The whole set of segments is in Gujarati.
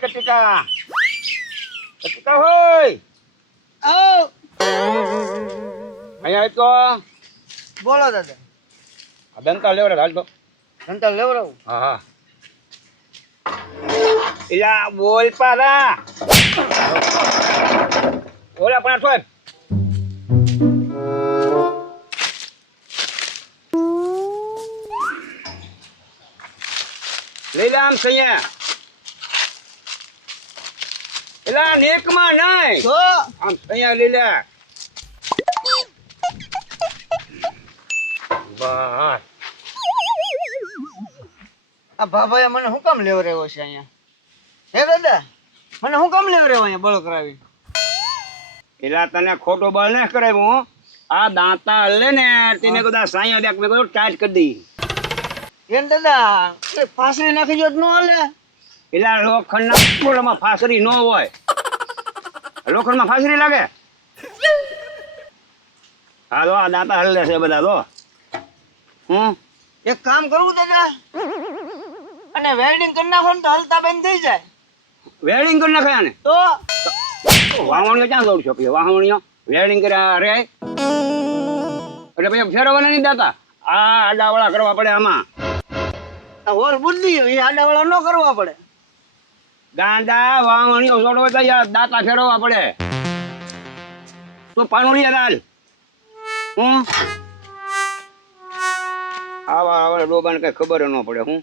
કટિકા કટિકા હોય આવ અહીંયા તો બોલો દાદા આ દંતા લેવડે હાલ તો ધંધા લેવડાવું હા હા એલા બોલ પારા ઓલા પણ થોય લઈ લે આમ સૈયા એલા નેકમાં નહીં તો આમ સૈયા લઈ લે બસ આ ભાભાએ મને શું કામ લેવડાવ્યો છે અહીંયા હે દાદા મને શું કામ લેવડાવ્યો અહીંયા બળો કરાવી એલા તને ખોટો બળ ન કરાવ્યો આ દાંતા હલે ને તેને કદા સાયા દેખ મેં કીધું ટાઈટ કરી દી એમ દાદા એ પાસળી નાખી જો ન હાલે એલા લોખંડના બોલામાં ફાસરી ન હોય લોખંડમાં ફાસરી લાગે હા તો આ દાંતા હલે છે બધા તો હું એક કામ કરવું દાદા અને વેલ્ડિંગ કરી નાખો ને તો હલતા બંધ થઈ જાય વેલ્ડિંગ કરી નાખે ને તો વાવણીઓ ક્યાં દોડ છો વાવણીઓ વેલ્ડિંગ કર્યા રે એટલે પછી ફેરવવાના નહીં દાતા આ આડાવાળા કરવા પડે આમાં આ હોલ બુદ્ધિ એ આડાવાળા ન કરવા પડે ગાંડા વાવણીઓ છોડવા તો યાર દાંતા ફેરવવા પડે તો પાનોળી દાલ હું આવા આવા ડોબાને કઈ ખબર ન પડે હું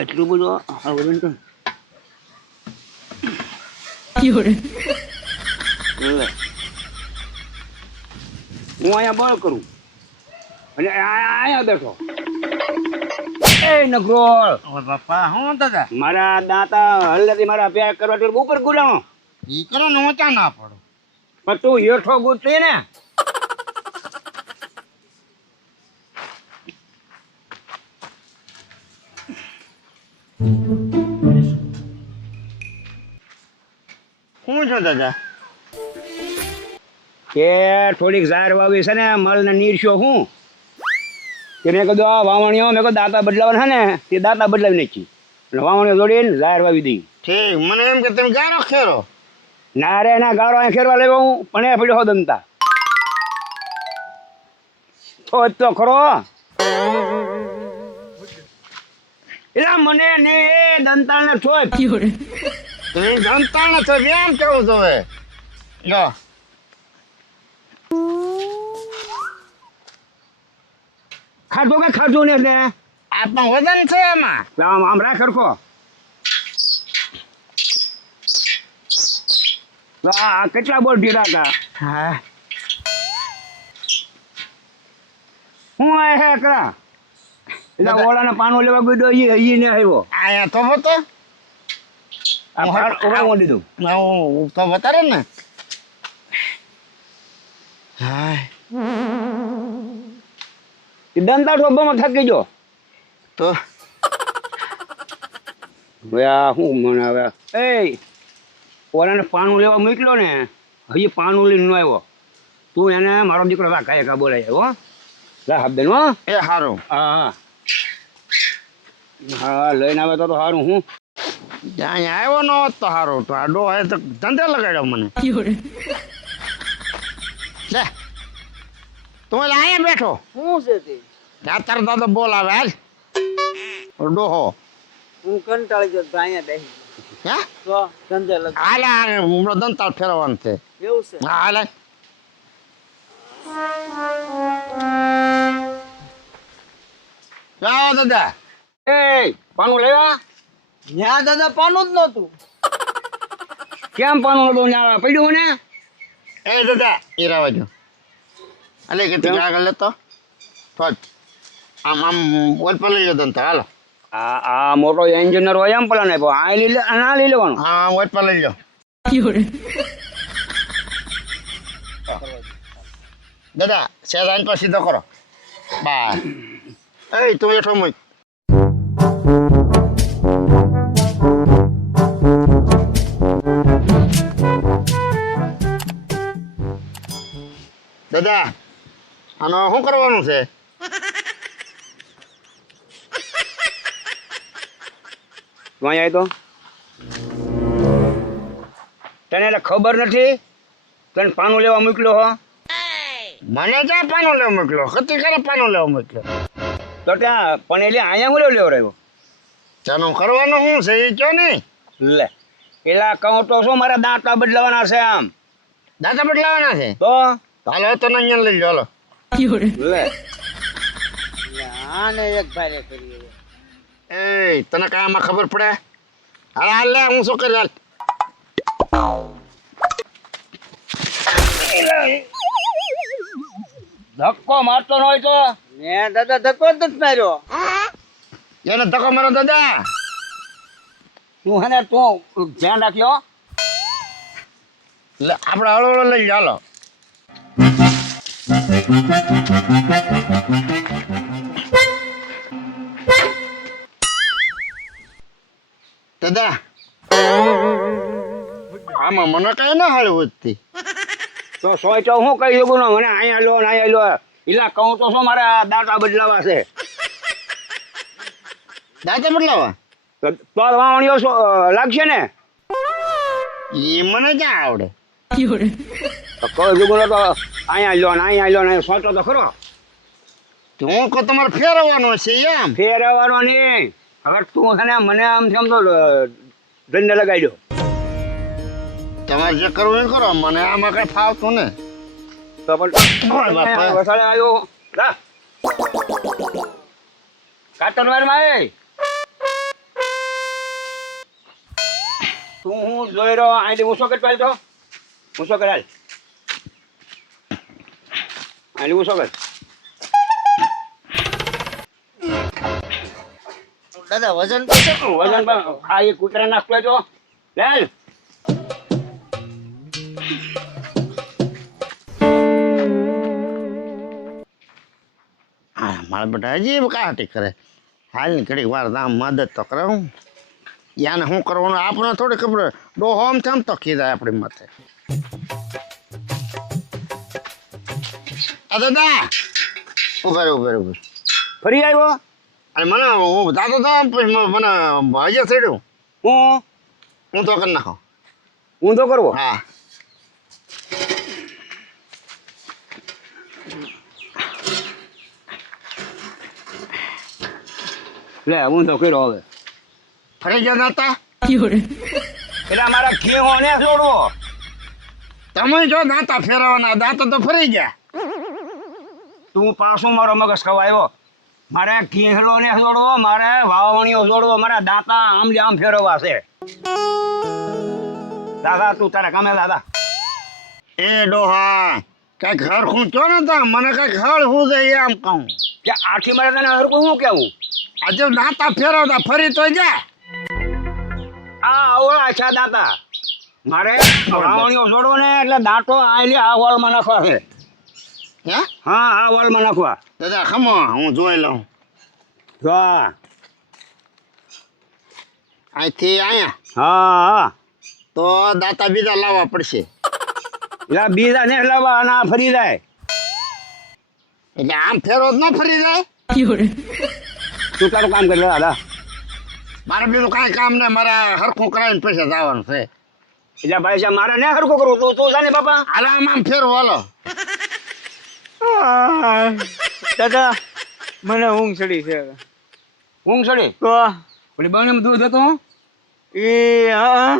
એટલું બધું આવું તો હું અહીંયા બળ કરું અને અહીંયા બેઠો એ નગરોળ ઓ બાપા હું દાદા મારા દાંતા હલ્લેથી મારા પેક કરવા તો ઉપર ગુલામો ઈ કરો ને ઊંચા ના પડો પણ તું હેઠો ગુજતી ને શું છો દાદા કે થોડીક ઝાર વાવી છે ને મળ ને નીરશો હું કે મેં કીધું આ વાવણીઓ મેં કહું દાંતા બદલાવાના છે ને તે દાંતા બદલાવી નાખી એટલે વાવણીઓ જોડીને ઝાર વાવી દઈ ઠીક મને એમ કે તમે ગારો ખેરો ના રે ના ગાળો અહીં ખેરવા લેવા હું પણ એ પડ્યો દંતા તો ખરો એટલે મને ને એ દંતાળ ને છોય તમે જમતા ને તો એમ કેવું જોવે જો ખાધો કે ખાધું ને એટલે આપણ વજન છે એમાં આમ રાખ સરખો આ કેટલા બોલ ઢીરા હતા હા હું આ હે કરા એટલે ઓલાને પાનું લેવા ગયો ઈ ને આવ્યો આયા તો બતો આ ફાડ ઓગળવા દીધું હું તો બતારે ને હા દંતા ઠોબામાં થાકી ગયો તો હવે આ શું મને હવે એ ઓલાને પાનું લેવા મોકલ્યો ને હજી પાનું લઈને ન આવ્યો તું એને મારો દીકરો રા કાંઈ કા બોલાય હો રા હાબેન હો એ સારું હા હા હા લઈને આવે તો સારું હું અહીંયા આવ્યો ન હોત તો સારું તો આ ડો હોય તો ધંધે લગાડ્યો મને લે તું એટલે અહીંયા બેઠો શું છે તે તાર દાદો બોલ આવે હાલ ડોહો હું કંટાળી ગયો અહીંયા બેસી હે તો ધંધે લગાડ હાલ હમણાં દંતાળ ફેરવવાનું છે એવું છે હા હાલ જાઓ દાદા એ પાનું લેવા ન્યા દાદા પાનું જ નહોતું કેમ પાનું નતું ન્યા પડ્યું ને એ દાદા એ રાવા જો અલે કે તું આગળ લેતો થોડ આમ આમ બોલ પર લઈ જતો ને હાલો આ મોટો એન્જિનિયર હોય એમ પેલા નહીં આ લઈ લે ના લઈ લેવાનું હા બોલ પર લઈ લો દાદા સેદાન પર સીધો કરો બા એ તું એઠો મૂક દાદા આનો શું કરવાનું છે? તું અહીંયા તો તને એટલે ખબર નથી તને પાનું લેવા મોકલ્યો હો મને ક્યાં પાનો લેવા મોકલ્યો? ખતી કરે પાનો લેવા મોકલ્યો? તો ત્યાં પણ એટલે અહીંયા હું લેવો રહ્યો ચાનું કરવાનું શું છે એ કયો નહીં. લે પેલા કહું તો શું મારા દાંતા બદલાવાના છે આમ દાદા બદલાવાના છે તો હાલો તો અહીંયા લઈ લો. લે આને એક ભારે કરી એ તને કાંઈ આમાં ખબર પડે? હાલ હાલ લે હું શું કરી હાલ. ધક્કો મારતો ન હોય તો મેં દાદા ધક્કો જ નથી માર્યો. એને ધક્કો મારો દાદા. તું હે ને તું ધ્યાન રાખ્યો લે આપણે હળવળો લઈ લો હાલો. દાદા આમાં મને કઈ ના હળવું વધતી. તો સોય તો હું કહી શકું ને મને અહીંયા લો ને અહીંયા લો એટલે કહું તો શું મારા દાંતા બદલાવા છે દાદા બદલાવા તો વાવણીઓ લાગશે ને એ મને ક્યાં આવડે? તો કહું શકું તો અહીંયા લો ને અહીંયા લો ને સોચો તો ખરો તું કો તમારે ફેરવવાનો છે એમ? ફેરવવાનો નહીં હવે તું છે ને મને આમ સમજો દંડ લગાડ્યો તમારે જે કરવું એ કરો, મને આમાં કઈ ફાવતું ને. તો પણ વસાડે આવ્યો લા કાતર વારમાં એ તું હું જોઈ રહ્યો અહીંથી ઊંચો કર પાલ તો ઊંચો કર હાલ અહીંથી ઊંચો કર દાદા વજન તો છે. વજન પણ આ એક કૂતરા નાખતો તો લાલ હા મારા બેટા હજી કાંટી કરે. હાલ ની ઘડી વાર આમ મદદ તો કરે. હું યાને શું કરવાનું આપણે થોડી ખબર. ડોહો આમ થમ તો કીધા આપણી માથે. આ દાદા ઉભર ફરી આવ્યો અને મને હું દાદો તો પછી મને હજી થયું હું તો કરી નાખો. હું તો કરવો હા લે હું તો કર્યો હવે ફરી ગયા દાતા એટલે મારા ઘીઓ ને છોડવો તમે જો દાંતા ફેરવવાના દાંતા તો ફરી ગયા. તું પાછું મારો મગજ ખવાયો મારે ઘીહડો ને છોડવો મારે વાવણીઓ છોડવો મારા દાંતા આમ આમ ફેરવવા છે દાદા તું તારા કામે દાદા એ ડોહા કઈક હરખું ચો ને તા મને કઈક હળ હું જાય એમ કહું કે આઠી મારે તને હરકું શું કેવું આજે દાંતા ફેરવતા ફરી તો જા. આ આવડા છે દાંતા મારે વાવણીઓ છોડવો ને એટલે દાંતો આયલી આ વાળમાં નાખવા છે. હે હા આ વાળમાં નાખવા દાદા ખમો હું જોઈ લઉં. જો અહીંથી અહીંયા હા હા તો દાંતા બીજા લાવવા પડશે. એટલે બીજા ને લાવવા અને આ ફરી જાય એટલે આમ ફેરવો જ ન ફરી જાય. તું તારું કામ કરી લે દાદા મારે બીજું કાંઈ કામ ને મારે હરખું કરાવીને પૈસા જવાનું છે. એટલે ભાઈ સાહેબ મારે ને હરકું કરવું તું તું જાને બાપા હાલ આમ ફેરવો હાલો. દાદા મને ઊંઘ ચડી છે. ઊંઘ ચડી તો ઓલી બને દૂધ હતું એ હા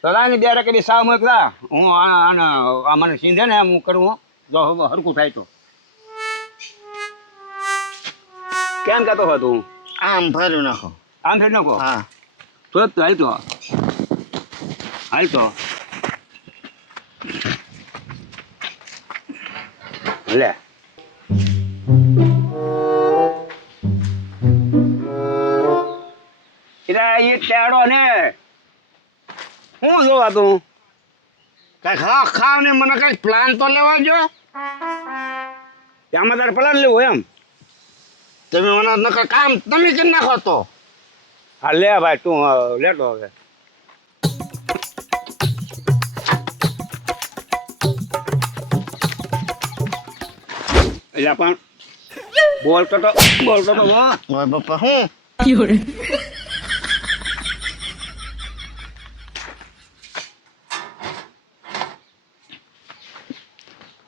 સદાની બે રકેલી સાવ મોકલા હું આ મને સીંધે ને હું કરું જો હરકું થાય તો કેમ કહેતો હતો તું આમ ફેરવી નાખો. આમ ફેરી નાખો હા તો હાલ તો હાલ તો લે એ ટેડો ને શું જોવા તું કઈક હા ખાવ ને મને કઈક પ્લાન તો લેવા જો. આમાં તારે પલાન લેવું એમ તમે મને નકર કામ તમે કરી નાખો તો. હા લે ભાઈ તું લેતો હવે એટલે પણ બોલતો તો વાહ. ઓય બાપા હું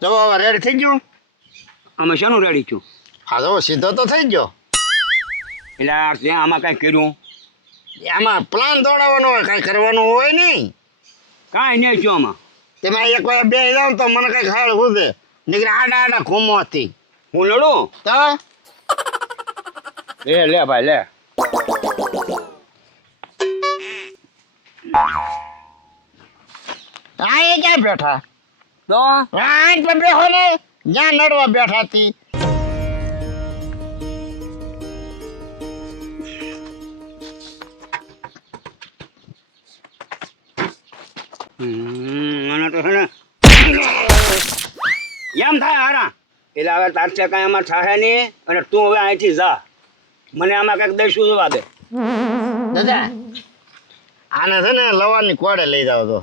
જો હવે રેડી થઈ ગયું અમે શાનું રેડી છું હા જો સીધો તો થઈ ગયો એટલે આ ત્યાં આમાં કાંઈ કર્યું આમાં પ્લાન દોડાવવાનો હોય કાંઈ કરવાનું હોય નહીં કાંઈ નહીં છું આમાં તેમાં એક વાર બે જાવ તો મને કઈ ખાડ હુદે નીકળે આડા આડા ઘૂમવાથી હું લડું તો લે ભાઈ લે આ એ ક્યાં બેઠા તો આ તો બેહો ને જ્યાં નડવા બેઠા હતી મને તો છે ને એમ થાય હારા એટલે હવે તારથી કાંઈ આમાં થાય નહીં અને તું હવે અહીંથી જા મને આમાં કંઈક દઈશું જોવા દે દાદા આને છે ને લવાની કોડે લઈ જાવ તો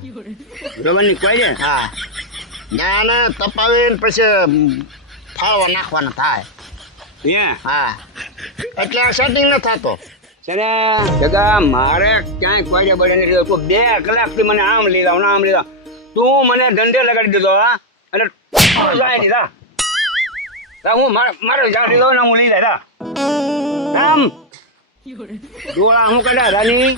રવનની કોઈ છે હા ત્યાં આને તપાવીને પછી ફાળવા નાખવાના થાય ત્યાં હા એટલે આ સેટિંગ ન થતો છે ને જગા મારે ક્યાંય કોઈ બળે નથી લીધો તું 2 કલાકથી મને આમ લઈ જાવ આમ લઈ જાવ તું મને દંડે લગાડી દીધો હા અને જાય નહીં તા હું મારો જા લીધો ને હું લઈ જાય આમ ડોળા હું કઢા રાની